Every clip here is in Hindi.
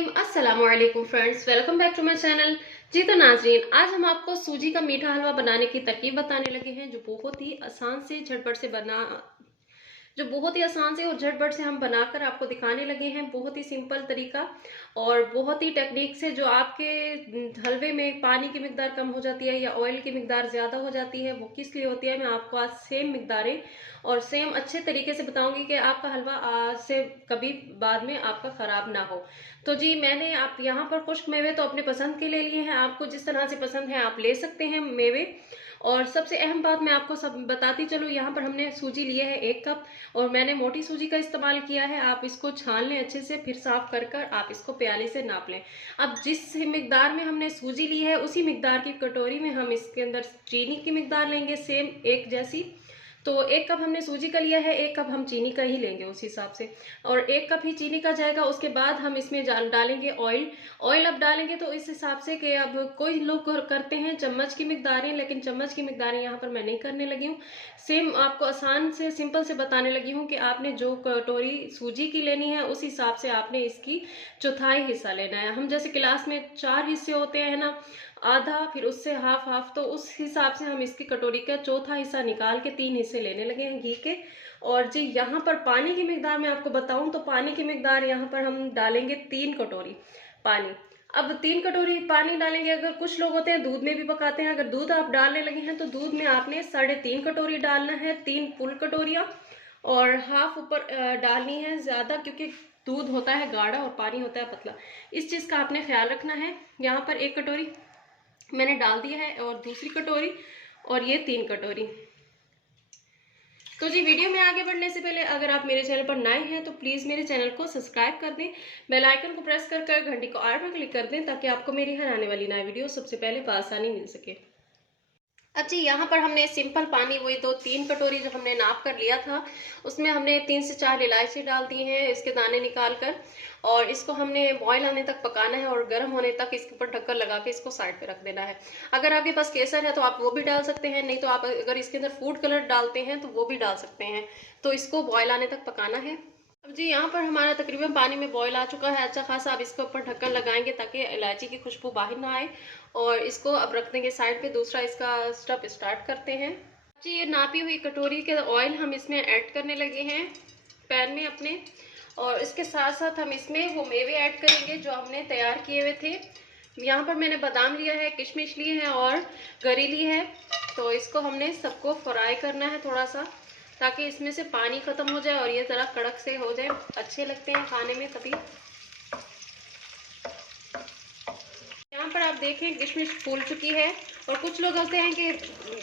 अस्सलाम वालेकुम friends, welcome back to my channel. जी तो नाजरीन, आज हम आपको सूजी का मीठा हलवा बनाने की तरकीब बताने लगे हैं जो बहुत ही आसान से और झटपट से हम बनाकर आपको दिखाने लगे हैं। बहुत ही सिंपल तरीका और बहुत ही टेक्निक से जो आपके हलवे में पानी की मिकदार कम हो जाती है या ऑयल की मिकदार ज़्यादा हो जाती है, वो किस लिए होती है, मैं आपको आज सेम मिकदारें और सेम अच्छे तरीके से बताऊंगी कि आपका हलवा आज से कभी बाद में आपका ख़राब ना हो। तो जी मैंने आप यहाँ पर खुश्क मेवे तो अपने पसंद के ले लिए हैं, आपको जिस तरह से पसंद है आप ले सकते हैं मेवे। और सबसे अहम बात मैं आपको सब बताती चलूँ, यहाँ पर हमने सूजी लिया है 1 कप और मैंने मोटी सूजी का इस्तेमाल किया है। आप इसको छान लें अच्छे से, फिर साफ कर कर आप इसको प्याली से नाप लें। अब जिस मिकदार में हमने सूजी ली है उसी मिकदार की कटोरी में हम इसके अंदर चीनी की मिकदार लेंगे, सेम एक जैसी। तो 1 कप हमने सूजी का लिया है, 1 कप हम चीनी का ही लेंगे उस हिसाब से, और 1 कप ही चीनी का जाएगा। उसके बाद हम इसमें डालेंगे ऑयल। ऑयल अब डालेंगे तो इस हिसाब से कि अब कोई लोग करते हैं चम्मच की मिकदारें, लेकिन चम्मच की मिकदारें यहाँ पर मैं नहीं करने लगी हूँ। सेम आपको आसान से सिंपल से बताने लगी हूँ कि आपने जो कटोरी सूजी की लेनी है उस हिसाब से आपने इसकी चौथाई हिस्सा लेना है। हम जैसे क्लास में 4 हिस्से होते हैं ना, आधा फिर उससे हाफ हाफ, तो उस हिसाब से हम इसकी कटोरी का चौथा हिस्सा निकाल के 3 हिस्से लेने लगे हैं घी के। और जी यहाँ पर पानी की मिकदार मैं आपको बताऊं तो पानी की मिकदार यहाँ पर हम डालेंगे 3 कटोरी पानी। अब 3 कटोरी पानी डालेंगे। अगर कुछ लोग होते हैं दूध में भी पकाते हैं, अगर दूध आप डालने लगे हैं तो दूध में आपने 3.5 कटोरी डालना है, 3 फुल कटोरियाँ, और हाफ ऊपर डालनी है ज़्यादा, क्योंकि दूध होता है गाढ़ा और पानी होता है पतला। इस चीज़ का आपने ख्याल रखना है। यहाँ पर 1 कटोरी मैंने डाल दिया है और दूसरी कटोरी, और ये 3 कटोरी। तो जी वीडियो में आगे बढ़ने से पहले अगर आप मेरे चैनल पर नए हैं तो प्लीज़ मेरे चैनल को सब्सक्राइब कर दें, बेल आइकन को प्रेस कर कर घंटी को ऑल पर क्लिक कर दें ताकि आपको मेरी हर आने वाली नई वीडियो सबसे पहले बआसानी मिल सके। अब जी यहाँ पर हमने सिंपल पानी, वही 3 कटोरी जो हमने नाप कर लिया था, उसमें हमने 3 से 4 इलायची डाल दी हैं इसके दाने निकाल कर, और इसको हमने बॉयल आने तक पकाना है और गर्म होने तक इसके ऊपर ढक्कन लगा के इसको साइड पे रख देना है। अगर आपके पास केसर है तो आप वो भी डाल सकते हैं, नहीं तो आप अगर इसके अंदर फूड कलर डालते हैं तो वो भी डाल सकते हैं। तो इसको बॉयल आने तक पकाना है। अब जी यहाँ पर हमारा तकरीबन पानी में बॉयल आ चुका है अच्छा खासा। अब इसके ऊपर ढक्कन लगाएंगे ताकि इलायची की खुशबू बाहर ना आए, और इसको अब रख देंगे साइड पे। दूसरा इसका स्टेप स्टार्ट करते हैं। जी ये नापी हुई कटोरी के ऑयल हम इसमें ऐड करने लगे हैं पैन में अपने, और इसके साथ साथ हम इसमें वो मेवे ऐड करेंगे जो हमने तैयार किए हुए थे। यहाँ पर मैंने बादाम लिया है, किशमिश लिए हैं और गरी ली है। तो इसको हमने सबको फ्राई करना है थोड़ा सा, ताकि इसमें से पानी खत्म हो जाए और ये ज़रा कड़क से हो जाए, अच्छे लगते हैं खाने में तभी। यहाँ पर आप देखें किशमिश फूल चुकी है, और कुछ लोग होते हैं कि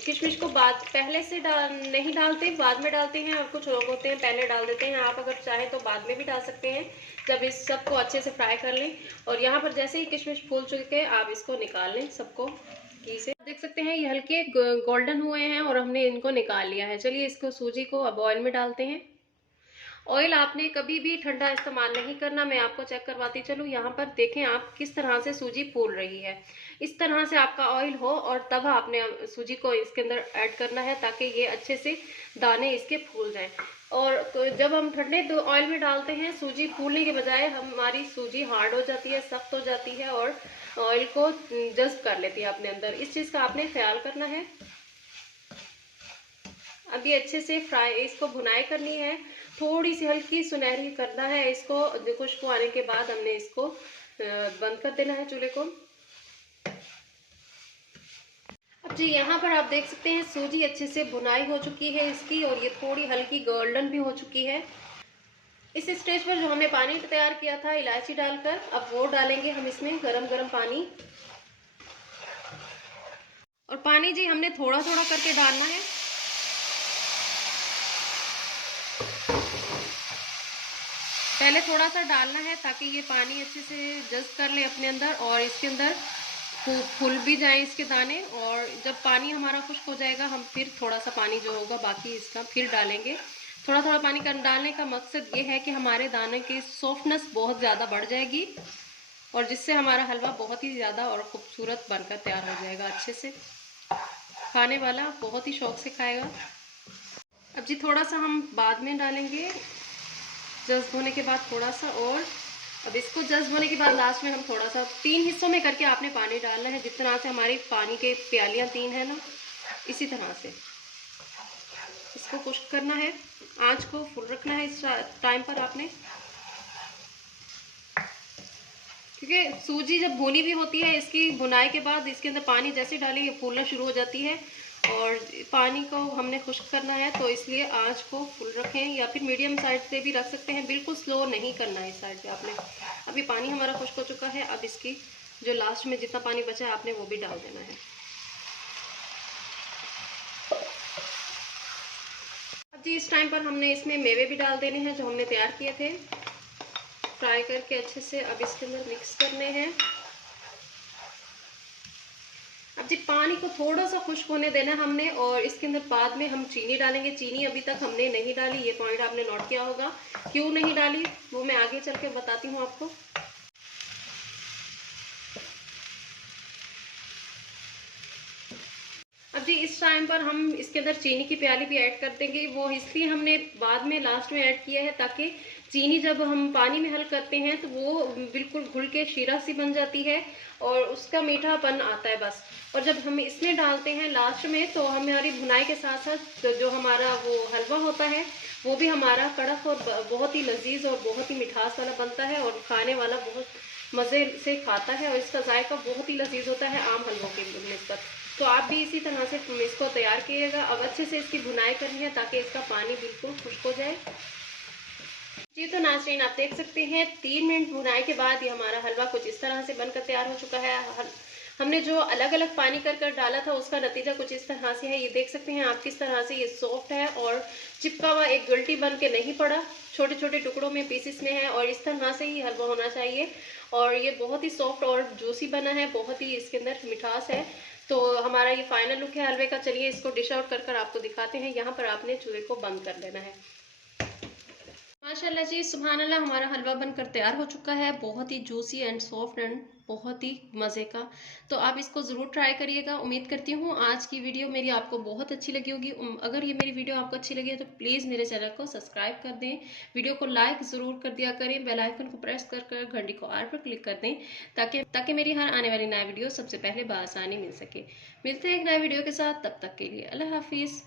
किशमिश को पहले से नहीं डालते, बाद में डालते हैं, और कुछ लोग होते हैं पहले डाल देते हैं। आप अगर चाहें तो बाद में भी डाल सकते हैं जब इस सबको अच्छे से फ्राई कर लें। और यहाँ पर जैसे ही किशमिश फूल चुके हैं आप इसको निकाल लें सबको घी से। देख सकते हैं ये हल्के गोल्डन हुए हैं और हमने इनको निकाल लिया है। चलिए इसको सूजी को अब ऑयल में डालते हैं। ऑयल आपने कभी भी ठंडा इस्तेमाल नहीं करना, मैं आपको चेक करवाती चलूँ। यहाँ पर देखें आप किस तरह से सूजी फूल रही है, इस तरह से आपका ऑयल हो और तब आपने सूजी को इसके अंदर ऐड करना है ताकि ये अच्छे से दाने इसके फूल जाएं। और तो जब हम ठंडे ऑयल में डालते हैं सूजी फूलने के बजाय हमारी सूजी हार्ड हो जाती है, सख्त हो जाती है और ऑयल को जज्ब कर लेती है अपने अंदर। इस चीज़ का आपने ख्याल करना है। अब ये अच्छे से इसको भुनाई करनी है, थोड़ी सी हल्की सुनहरी करना है इसको। खुशबू आने के बाद हमने इसको बंद कर देना है चूल्हे को। अब जी यहाँ पर आप देख सकते हैं सूजी अच्छे से भुनाई हो चुकी है इसकी, और ये थोड़ी हल्की गोल्डन भी हो चुकी है। इस स्टेज पर जो हमने पानी तैयार किया था इलायची डालकर, अब वो डालेंगे हम इसमें गरम गरम पानी। और पानी जी हमने थोड़ा थोड़ा करके डालना है। पहले थोड़ा सा डालना है ताकि ये पानी अच्छे से जज्ब कर ले अपने अंदर और इसके अंदर फूल भी जाए इसके दाने। और जब पानी हमारा खुश्क हो जाएगा हम फिर थोड़ा सा पानी जो होगा बाकी इसका फिर डालेंगे। थोड़ा थोड़ा पानी डालने का मकसद ये है कि हमारे दाने की सॉफ्टनेस बहुत ज़्यादा बढ़ जाएगी, और जिससे हमारा हलवा बहुत ही ज़्यादा और ख़ूबसूरत बनकर तैयार हो जाएगा अच्छे से। खाने वाला बहुत ही शौक़ से खाएगा। अब जी थोड़ा सा हम बाद में डालेंगे, जज्ब होने के बाद थोड़ा सा, और अब इसको जज्ब होने के बाद लास्ट में हम थोड़ा सा 3 हिस्सों में करके आपने पानी डालना है, जिस तरह से हमारी पानी के प्यालियाँ 3 है ना, इसी तरह से इसको खुश्क करना है। आंच को फुल रखना है इस टाइम पर आपने, क्योंकि सूजी जब भुनी भी होती है, इसकी भुनाई के बाद इसके अंदर पानी जैसे डालें ये फूलना शुरू हो जाती है और पानी को हमने खुश्क करना है, तो इसलिए आंच को फुल रखें या फिर मीडियम साइड से भी रख सकते हैं, बिल्कुल स्लो नहीं करना है इस साइड पे आपने। अभी पानी हमारा खुश्क हो चुका है, अब इसकी जो लास्ट में जितना पानी बचा है आपने वो भी डाल देना है। अब जी इस टाइम पर हमने इसमें मेवे भी डाल देने हैं जो हमने तैयार किए थे, फ्राई करके अच्छे से अब इसके अंदर मिक्स करने हैं। अब जी पानी को थोड़ा सा खुश्क होने देना हमने, और इसके अंदर बाद में हम चीनी डालेंगे। चीनी अभी तक हमने नहीं डाली, ये पॉइंट आपने नोट किया होगा। क्यों नहीं डाली वो मैं आगे चल के बताती हूँ आपको। अब जी इस टाइम पर हम इसके अंदर चीनी की प्याली भी ऐड कर देंगे। वो इसलिए हमने बाद में लास्ट में ऐड किया है ताकि चीनी जब हम पानी में हल करते हैं तो वो बिल्कुल घुल के शीरा सी बन जाती है और उसका मीठापन आता है बस। और जब हम इसमें डालते हैं लास्ट में तो हमारी भुनाई के साथ साथ जो हमारा वो हलवा होता है वो भी हमारा कड़क और बहुत ही लजीज और बहुत ही मिठास वाला बनता है और खाने वाला बहुत मज़े से खाता है, और इसका जायका बहुत ही लजीज होता है आम हलवों के निस्बत। तो आप भी इसी तरह से इसको तैयार कीजिएगा। अब अच्छे से इसकी भुनाई करनी है ताकि इसका पानी बिल्कुल खुश्क हो जाए। जी तो नाज़रीन आप देख सकते हैं 3 मिनट भुनाई के बाद ये हमारा हलवा कुछ इस तरह से बनकर तैयार हो चुका है। हमने जो अलग अलग पानी कर डाला था उसका नतीजा कुछ इस तरह से है। ये देख सकते हैं आप किस तरह से ये सॉफ्ट है और चिपका हुआ एक गलटी बन के नहीं पड़ा, छोटे छोटे टुकड़ों में पीसेस में है, और इस तरह से ही हलवा होना चाहिए। और ये बहुत ही सॉफ्ट और जूसी बना है, बहुत ही इसके अंदर मिठास है। तो हमारा ये फाइनल लुक है हलवे का। चलिए इसको डिश आउट कर आपको दिखाते हैं। यहाँ पर आपने चूल्हे को बंद कर देना है। माशाल्लाह जी सुभान अल्लाह, हमारा हलवा बनकर तैयार हो चुका है, बहुत ही जूसी एंड सॉफ्ट एंड बहुत ही मज़े का। तो आप इसको ज़रूर ट्राई करिएगा। उम्मीद करती हूँ आज की वीडियो मेरी आपको बहुत अच्छी लगी होगी। अगर ये मेरी वीडियो आपको अच्छी लगी है तो प्लीज़ मेरे चैनल को सब्सक्राइब कर दें, वीडियो को लाइक ज़रूर कर दिया करें, बेल आइकन को प्रेस कर घंटी को ऑल पर क्लिक कर दें ताकि मेरी हर आने वाली नई वीडियो सबसे पहले बआसानी मिल सके। मिलते हैं एक नए वीडियो के साथ, तब तक के लिए अल्लाह हाफिज़।